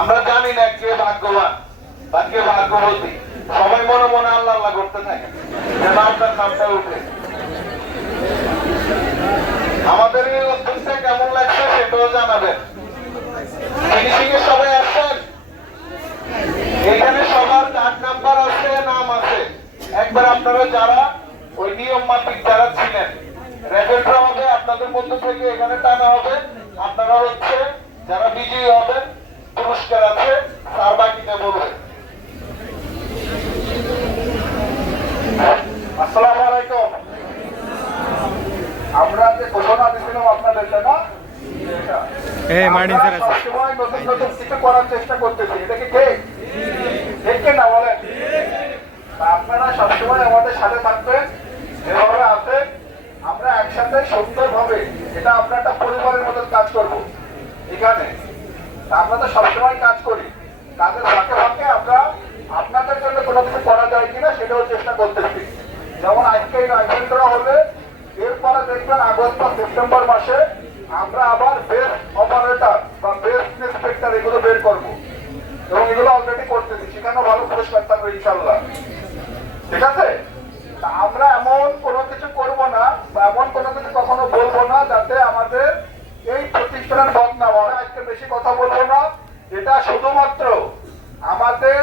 আমরা জানি না কে ভাগ্যবান, বা কে ভাগ্যবতী। সবাই মনে মনে আল্লাহ আল্লাহ করতে থাকে। যেন আপনার নামটা উঠে। আমাদের এই উদ্যোগটা কেমন লাগছে সেটাও জানাবেন। ফিনিশিং এ সবাই আসছেন এখানে সবার কার্ড নাম্বার আছে, নাম আছে। একবার আপনারা যারা ওই নিয়ম মাফিক যারা ছিলেন রেজাল্ট হবে, আপনাদের মধ্য থেকে এখানে টানা হবে। আপনারা হচ্ছে যারা বিজয়ী হবেন পুরস্কার আছে তার বাকিতে বলবেন। আসসালামু আলাইকুম। আমরা যে ঘোষণা দিয়েছিলাম আপনাদের না? এই মার্টিন স্যার আছে। সবসময় নতুন নতুন কিছু করার চেষ্টা করতেছি। এটা কি ঠিক? ঠিক না বলেন? আপনারা সবসময় আমাদের সাথে থাকবেন যেভাবে আছেন আমরা একসাথে সুন্দরভাবে এটা আমরা একটা পরিবারের মতন কাজ করব। এখানে আমরা তো সবসময় কাজ করি। তাদের ফাঁকে ফাঁকে আমরা আপনাদের জন্য কোনো কিছু করা যায় কিনা সেটাও চেষ্টা করতেছি। যেমন আজকে এই রাইফেলটা হবে এরপরে দেখবেন আগস্ট বা সেপ্টেম্বর মাসে আমরা আবার বেস্ট অপারেটর বা বেস্ট ইন্সপেক্টর এগুলো বের করব এবং এগুলো অলরেডি করতেছি সেখানেও ভালো পুরস্কার থাকবে ইনশাল্লাহ ঠিক আছে তা আমরা এমন কোনো কিছু করব না বা এমন কোনো কিছু কখনো বলব না যাতে আমাদের এই প্রতিষ্ঠানের বদনাম হয়। আজকে বেশি কথা বলব না। এটা শুধুমাত্র আমাদের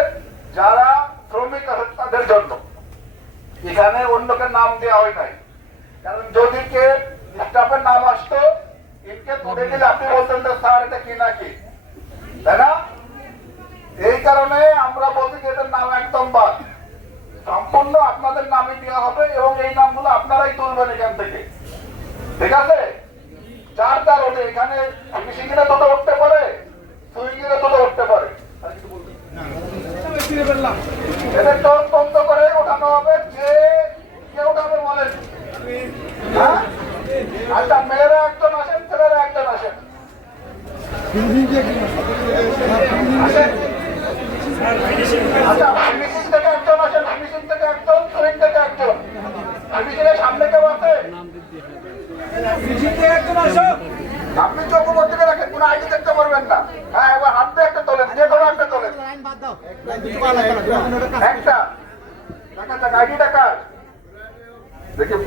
যারা শ্রমিক আছে তাদের জন্য। এখানে অন্যকে নাম দেওয়া হয় নাই। কারণ যদি কে স্টাফের নাম আসতো ইনকে তুলে দিলে আপনি বলতেন যে, স্যার, এটা কি নাকি? তাই না? এই কারণে আমরা বলছি যে এটার নাম একদম বাদ। সম্পূর্ণ আপনাদের নামে দেওয়া হবে এবং এই নামগুলো আপনারাই তুলবেন এখান থেকে। ঠিক আছে? ওঠে এখানে ফিনিশিংরা দুটো উঠতে পারে সুইংয়েরা দুটো উঠতে পারে। আর কিছু বলবেন? এদের টোন বন্ধ করে ওঠানো হবে যে কে ওঠাবে বলেন। হ্যাঁ? আচ্ছা মেয়েরা একজন আসেন ছেলেরা একজন আসেন। আসেন। আচ্ছা থেকে একজন আসেন থেকে একজন সুইং থেকে একজন। ফিনিশিং সামনে কেউ আছে চোখ উপর থেকে রাখেন পারবেন না। হ্যাঁ এবার হাত একটা তোলেন যে কোনো একটা তোলেন। একটা। টাকা টাকা আইডি টাকা।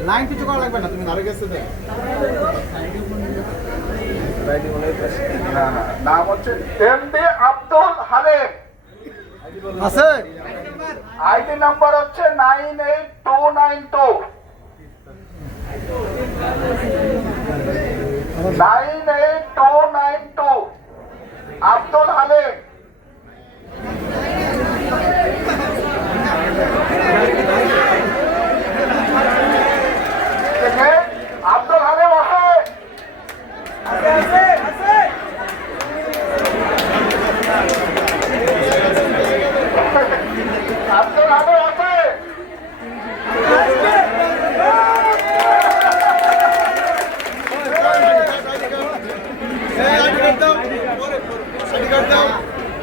লাইন কিছু করা লাগবে না তুমি ধারে গেছে দেখ না, না, নাম হচ্ছে এমডি আব্দুল হালিম। আছে? আইডি নাম্বার হচ্ছে nine eight two nine two. Nine eight two nine two Abdul Halim দেখে, আব্দুল হালিম আছে আব্দুল হালিম আছে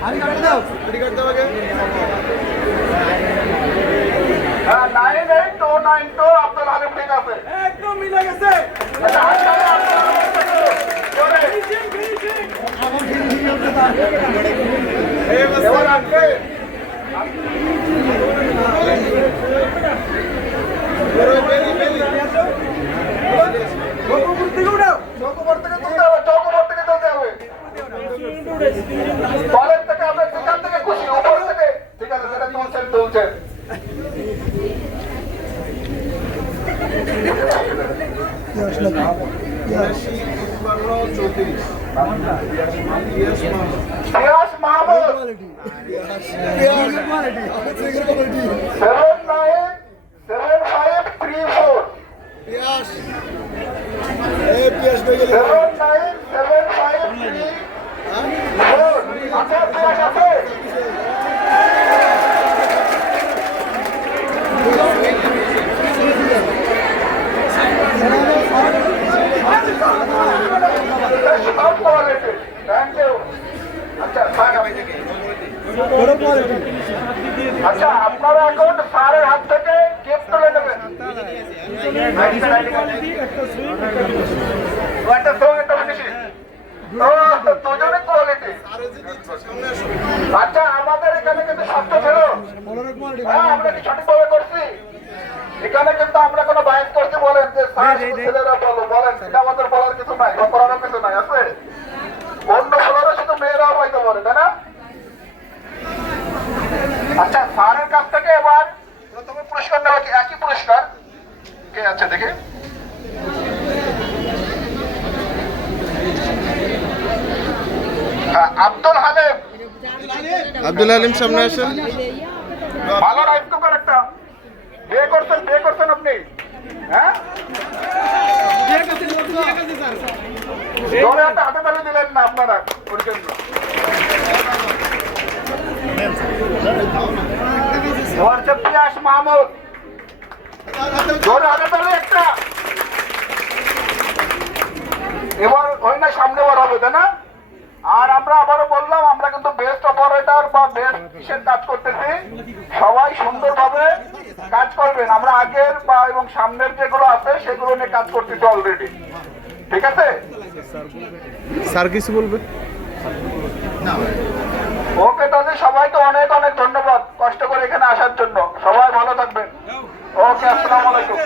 আরে কাটে দাও আরে কাটে দাও আগে nine eight two nine two Abdul Halim ঠিক আছে একদম মিলে গেছে আচ্ছা, হাত তালি আব্দুল হালিমের কাছে। জোরে। এবার আজকে উপর থেকে উঠাও চৌক উপর থেকে তুলতে হবে চৌক উপর থেকে তুলতে হবে পরের থেকে আপনি যেখান থেকে খুশি উপর থেকে ঠিক আছে সেটা তুলছেন তুলছেন Siraj Mahmud. Seven nine seven five three four. Nine seven five three four আছে পিয়াস আছে সব কোয়ালিটি থ্যাংক ইউ আচ্ছা থাক আমি আচ্ছা আপনারা এখন স্যারের হাত থেকে গিফট তুলে নেবেন। একটা সঙ্গ একটা ফিনিশিং দুজনে কোয়ালিটি। আচ্ছা আমাদের এখানে কিন্তু শব্দ ছিল। হ্যাঁ আমরা কি সঠিকভাবে করছি? এখানে কিন্তু আমরা কোনো বাইক করছি বলেন যে স্যার ছেলেরা বলো বলেন এটা আমাদের বলার কিছু নাই আছে অন্য ফ্লোরে শুধু মেয়েরাও হয়তো বলে তাই না আচ্ছা স্যারের কাছ থেকে এবার প্রথমে পুরস্কার নেওয়া কি একই পুরস্কার কে আছে দেখি হ্যাঁ, আব্দুল হালেম। আব্দুল আলিম সামনে আসেন। ভালো রাইস কুকার একটা। বিয়ে করছেন বিয়ে করছেন আপনি। হ্যাঁ? জোরে একটা হাতে তালি দিলেন না আপনারা ওর জন্য এবার হচ্ছে পিয়াস মাহমুদ। জোরে হাতে তালি একটা। এবার হয় না সামনে বার হবে তাই না? আর আমরা আবারও বললাম আমরা কিন্তু বেস্ট অপারেটর বা বেস্ট কিসের কাজ করতেছি? সবাই সুন্দরভাবে কাজ করবেন। আমরা আগের বা এবং সামনের যেগুলো আছে সেগুলো নিয়ে কাজ করতেছি অলরেডি ঠিক আছে? স্যার কিছু বলবেন? ওকে তাহলে সবাইকে অনেক অনেক ধন্যবাদ কষ্ট করে এখানে আসার জন্য। সবাই ভালো থাকবেন। ওকে আসসালাম আলাইকুম।